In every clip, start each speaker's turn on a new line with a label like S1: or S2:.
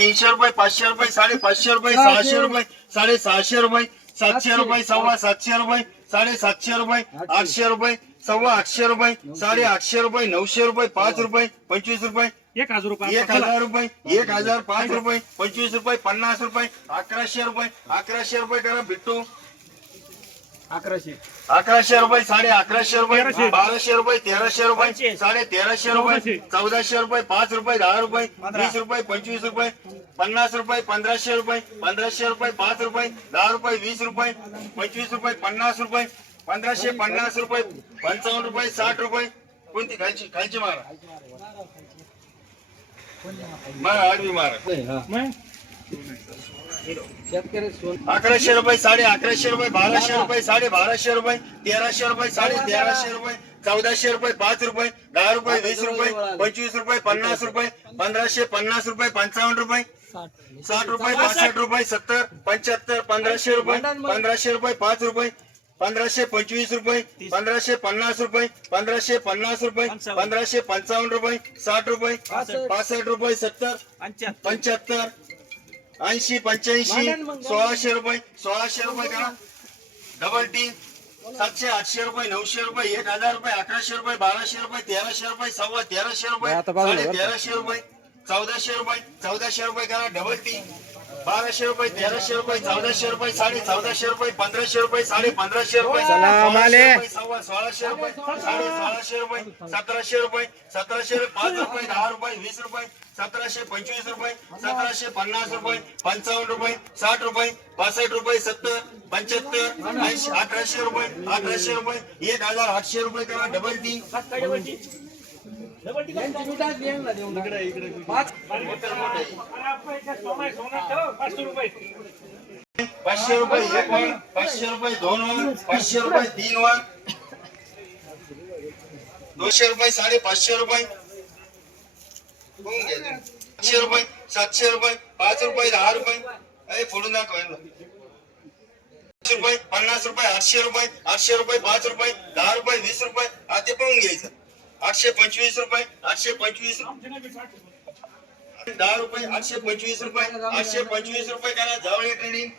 S1: तीनशे रुपये पाचशे रुपये साडे पाचशे रुपये सहाशे रुपये. साडे सहाशे रुपये सातशे रुपये सव्वा सातशे रुपये साडे सातशे रुपये आठशे. रुपये सव्वा आठशे रुपये साडे आठशे रुपये नऊशे रुपये पाच रुपये पंचवीस रुपये.
S2: एक हजार रुपये
S1: एक हजार रुपये एक हजार पाच रुपये पंचवीस रुपये पन्नास रुपये अकराशे रुपये अकराशे रुपये करा बिट्टू
S2: अकराशे
S1: अकराशे रुपये साडे अकराशे रुपये. बाराशे रुपये तेराशे रुपये. साडे तेराशे रुपये
S2: चौदाशे.
S1: रुपये पाच रुपये दहा रुपये. वीस रुपये पंचवीस रुपये पन्नास रुपये पंधराशे रुपये पंधराशे रुपये पाच रुपये दहा रुपये वीस रुपये पंचवीस रुपये पन्नास रुपये पंधराशे पन्नास रुपये पंचावन्न रुपये साठ रुपये कोणती खायची खायची मारा मारा आडवी मारा अकराशे रुपये साडे अकराशे रुपये बाराशे रुपये साडे बाराशे रुपये तेराशे रुपये साडे तेराशे रुपये चौदाशे रुपये पाच रुपये दहा रुपये वीस रुपये पंचवीस रुपये पन्नास रुपये पंधराशे पन्नास रुपये पंचावन्न रुपये साठ रुपये पासष्ट रुपये सत्तर पंच्याहत्तर पंधराशे रुपये पंधराशे रुपये पाच रुपये पंधराशे पंचवीस रुपये पंधराशे पन्नास रुपये पंधराशे पन्नास रुपये पंधराशे पंचावन्न रुपये साठ रुपये पासष्ट रुपये सत्तर
S2: पंच्याहत्तर.
S1: पंच्याहत्तर ऐंशी पंच्याऐंशी सोळाशे रुपये सोळाशे रुपये करा. डबल टी सातशे आठशे रुपये नऊशे रुपये एक हजार रुपये अकराशे रुपये बाराशे रुपये तेराशे रुपये सव्वा तेराशे रुपये साडे तेराशे रुपये चौदाशे रुपये चौदाशे रुपये करा. डबल टी बाराशे रुपये तेराशे रुपये चौदाशे रुपये साडे चौदाशे रुपये पंधराशे रुपये साडे पंधराशे रुपये सोळाशे रुपये, सव्वा सोळाशे रुपये साडे सोळाशे रुपये सतराशे रुपये सतराशे पाच रुपये दहा रुपये वीस रुपये सतराशे पंचवीस रुपये सतराशे पन्नास रुपये पंचावन्न रुपये साठ रुपये पासष्ट रुपये सत्तर पंच्याहत्तर ऐंशी अठराशे रुपये अठराशे रुपये एक हजार आठशे रुपये करा डबल टी.
S2: पाचशे रुपये
S1: एक वन पाचशे रुपये दोन वन पाचशे रुपये तीन वन दोनशे रुपये साडे पाचशे रुपये. होऊन सातशे रुपये सातशे रुपये पाच रुपये दहा रुपये. अरे फोडून दाखव रुपये पन्नास रुपये आठशे रुपये आठशे रुपये पाच रुपये दहा रुपये वीस रुपये. हा ते पाहून घ्यायचं. आठशे पंचवीस रुपये आठशे पंचवीस दहा रुपये आठशे पंचवीस रुपये आठशे पंचवीस रुपये करा जवळ ट्रेनिंग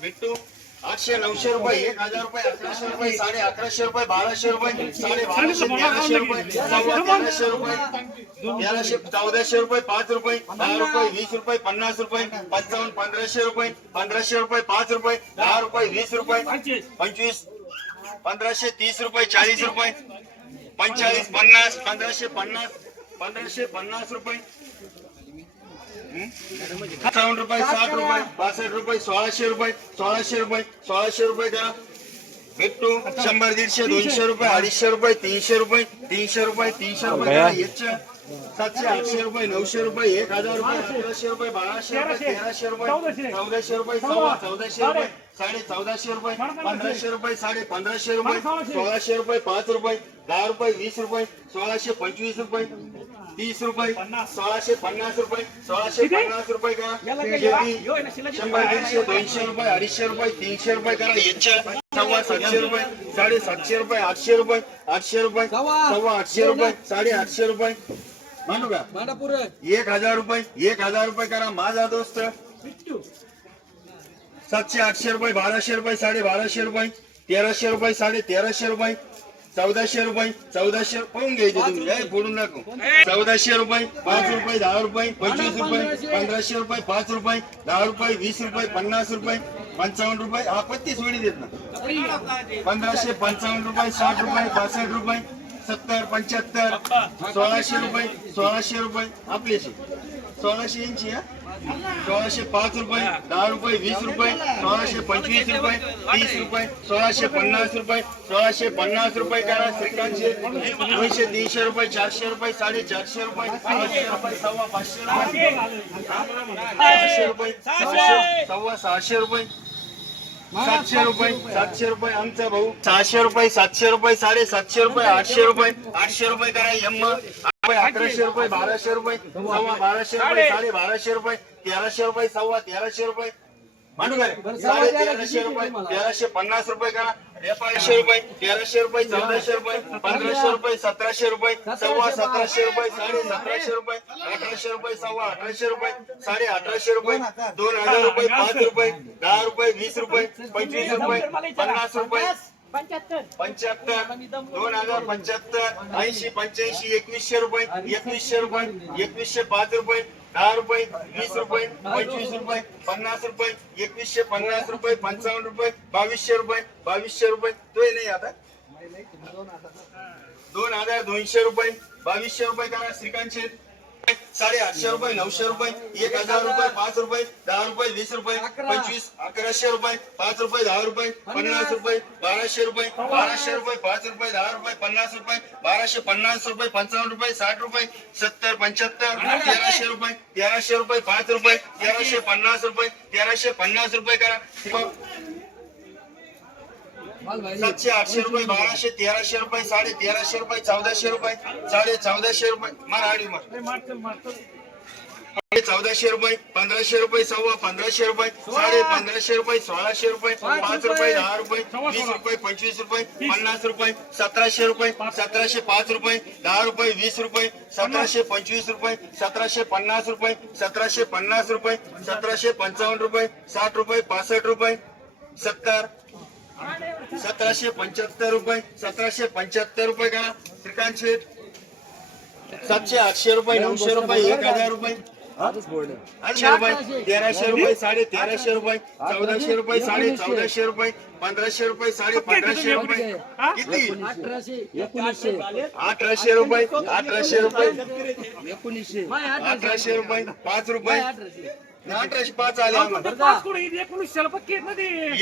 S1: भेटतो. आठशे नऊशे रुपये एक हजार रुपये अकराशे रुपये साडे अकराशे रुपये बाराशे रुपये साडे बाराशे तेराशे रुपये तेराशे रुपये तेराशे चौदाशे रुपये पाच रुपये दहा रुपये वीस रुपये पन्नास रुपये पंचावन्न पंधराशे रुपये पंधराशे रुपये पाच रुपये दहा रुपये वीस रुपये
S2: पंचवीस
S1: पंधराशे तीस रुपये चाळीस रुपये पंचेचाळीस पन्नास पंधराशे पन्नास पंधराशे पन्नास रुपये. अठ्ठावन्न रुपये साठ रुपये पासष्ट रुपये सोळाशे रुपये सोळाशे रुपये सोळाशे रुपये करा. भेटतो. शंभर दीडशे दोनशे रुपये अडीचशे रुपये तीनशे रुपये तीनशे रुपये तीनशे रुपये करा. याच्या सातशे आठशे रुपये नऊशे रुपये एक हजार रुपये अकराशे रुपये बाराशे रुपये तेराशे. रुपये चौदाशे. रुपये सव्वा. चौदाशे रुपये साडे. चौदाशे रुपये पंधराशे रुपये साडे पंधराशे रुपये सोळाशे रुपये पाच रुपये. दहा रुपये वीस रुपये सोळाशे पंचवीस रुपये तीस रुपये सोळाशे पन्नास रुपये सोळाशे पन्नास रुपये करा. शंभर दीडशे दोनशे रुपये अडीचशे रुपये तीनशे रुपये करा. याच्या सव्वा सातशे रुपये साडे सातशे रुपये आठशे रुपये आठशे रुपये सव्वा. आठशे रुपये साडे आठशे रुपये. मानू का? एक हजार रुपये एक हजार रुपये करा. माझा दोस्त. सातशे आठशे रुपये बाराशे रुपये साडे बाराशे रुपये तेराशे रुपये साडे तेराशे रुपये चौदाशे रुपये चौदाशे पाहून घ्यायचे तुम्ही ए, फोडून दाखव चौदाशे रुपये पाच रुपये दहा रुपये पंचवीस रुपये पंधराशे रुपये पाच रुपये दहा रुपये वीस रुपये पन्नास रुपये पंचावन्न रुपये हा पत्तीस वेळी देत ना पंधराशे पंचावन्न रुपये साठ रुपये पासष्ट रुपये सत्तर पंच्याहत्तर सोळाशे रुपये सोळाशे रुपये आपल्याशी. सोळाशे इंची हा? सोळाशे पाच रुपये दहा रुपये वीस रुपये सोळाशे पंचवीस रुपये तीस रुपये सोळाशे पन्नास रुपये सोळाशे पन्नास रुपये करा सत्ताशे दोनशे तीनशे रुपये चारशे रुपये साडेचारशे रुपये पाचशे रुपये सव्वा पाचशे रुपये. सहाशे रुपये सव्वा सहाशे रुपये. सातशे रुपये सातशे रुपये आमचा भाऊ. सहाशे रुपये सातशे रुपये साडे सातशे रुपये आठशे रुपये आठशे रुपये करा यम्म. अकराशे रुपये बाराशे रुपये सव्वा बाराशे रुपये साडे बाराशे रुपये तेराशे रुपये सव्वा तेराशे रुपये. तेराशे रुपये तेराशे पन्नास रुपये करा एकोणीसशे रुपये तेराशे रुपये चौदाशे रुपये पंधराशे रुपये सतराशे रुपये सव्वा सतराशे रुपये साडे सतराशे रुपये अठराशे रुपये सव्वा अठराशे रुपये साडे अठराशे रुपये दोन हजार. रुपये पाच रुपये दहा रुपये वीस रुपये पंचवीस रुपये पन्नास रुपये पंच्याहत्तर. दोन हजार पंच्याहत्तर ऐंशी पंच्याऐंशी एकवीसशे रुपये एकवीसशे रुपये एकवीसशे पाच रुपये दहा रुपये वीस रुपये पंचवीस रुपये पन्नास रुपये एकवीसशे पन्नास रुपये पंचावन्न रुपये बावीसशे रुपये बावीसशे रुपये. तो नाही आता. दोन हजार दोनशे रुपये बावीसशे रुपये करा श्रीकांतचे. साडे आठशे रुपये नऊशे रुपये एक हजार रुपये पाच रुपये दहा रुपये वीस रुपये पंचवीस अकराशे रुपये पाच रुपये दहा रुपये पन्नास. रुपये बाराशे रुपये बाराशे रुपये पाच रुपये दहा रुपये पन्नास रुपये बाराशे पन्नास रुपये पंचावन्न रुपये साठ रुपये सत्तर पंच्याहत्तर तेराशे रुपये तेराशे रुपये पाच रुपये तेराशे पन्नास रुपये तेराशे पन्नास रुपये करा. सातशे आठशे रुपये बाराशे तेराशे रुपये साडे तेराशे रुपये चौदाशे रुपये साडे चौदाशे रुपये मराठी मग चौदाशे रुपये पंधराशे रुपये सव्वा पंधराशे रुपये साडे पंधराशे रुपये सोळाशे रुपये पाच रुपये दहा रुपये वीस रुपये पंचवीस रुपये पन्नास रुपये सतराशे रुपये सतराशे पाच रुपये दहा रुपये वीस रुपये सतराशे पंचवीस रुपये सतराशे पन्नास रुपये सतराशे पन्नास रुपये सतराशे पंचावन्न रुपये साठ रुपये पासष्ट रुपये सत्तर. सतराशे पंच्याहत्तर रुपये सतराशे पंच्याहत्तर रुपये करा. श्रीकांत शेठ सातशे आठशे रुपये नऊशे रुपये एक हजार रुपये. आठशे रुपये तेराशे रुपये साडे तेराशे रुपये चौदाशे रुपये साडे चौदाशे रुपये पंधराशे रुपये साडे पंधराशे रुपये. किती? अठराशे. रुपये अठराशे रुपये. अठराशे रुपये पाच रुपये. अठराशे पाच आले. आम्हाला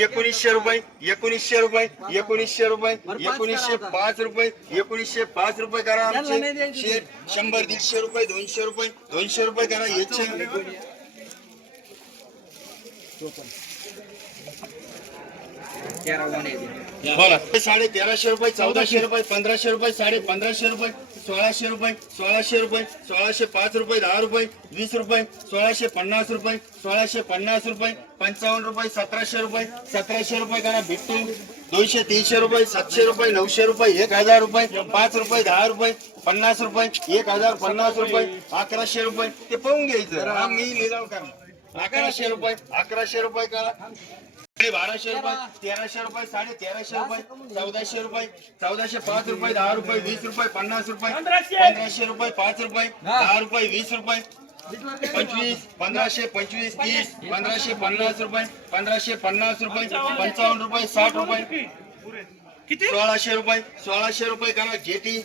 S1: एकोणीसशे रुपये एकोणीसशे रुपये एकोणीसशे रुपये एकोणीसशे पाच रुपये एकोणीसशे पाच रुपये करा आमचे. शेट शंभर दीडशे रुपये दोनशे रुपये दोनशे रुपये करा याचे. बोला. साडे तेराशे रुपये चौदाशे रुपये पंधराशे रुपये साडे पंधराशे रुपये. सोळाशे रुपये सोळाशे रुपये सोळाशे पाच रुपये दहा रुपये वीस रुपये सोळाशे पन्नास रुपये सोळाशे पन्नास रुपये पंचावन्न रुपये सतराशे रुपये सतराशे रुपये करा भेटतो दोनशे तीनशे रुपये सातशे रुपये नऊशे रुपये एक हजार रुपये पाच रुपये दहा रुपये पन्नास रुपये एक हजार पन्नास रुपये अकराशे रुपये. ते पाहून घ्यायचं. मी लिलाव करा अकराशे रुपये अकराशे रुपये करा. साडे बाराशे रुपये तेराशे रुपये साडे तेराशे रुपये चौदाशे रुपये चौदाशे पाच रुपये दहा रुपये वीस रुपये पन्नास रुपये पंधराशे. रुपये पाच रुपये दहा रुपये वीस रुपये पंचवीस पंधराशे पंचवीस तीस पंधराशे पन्नास रुपये पंधराशे पन्नास रुपये पंचावन्न रुपये साठ रुपये. सोळाशे रुपये सोळाशे रुपये करा जेटी.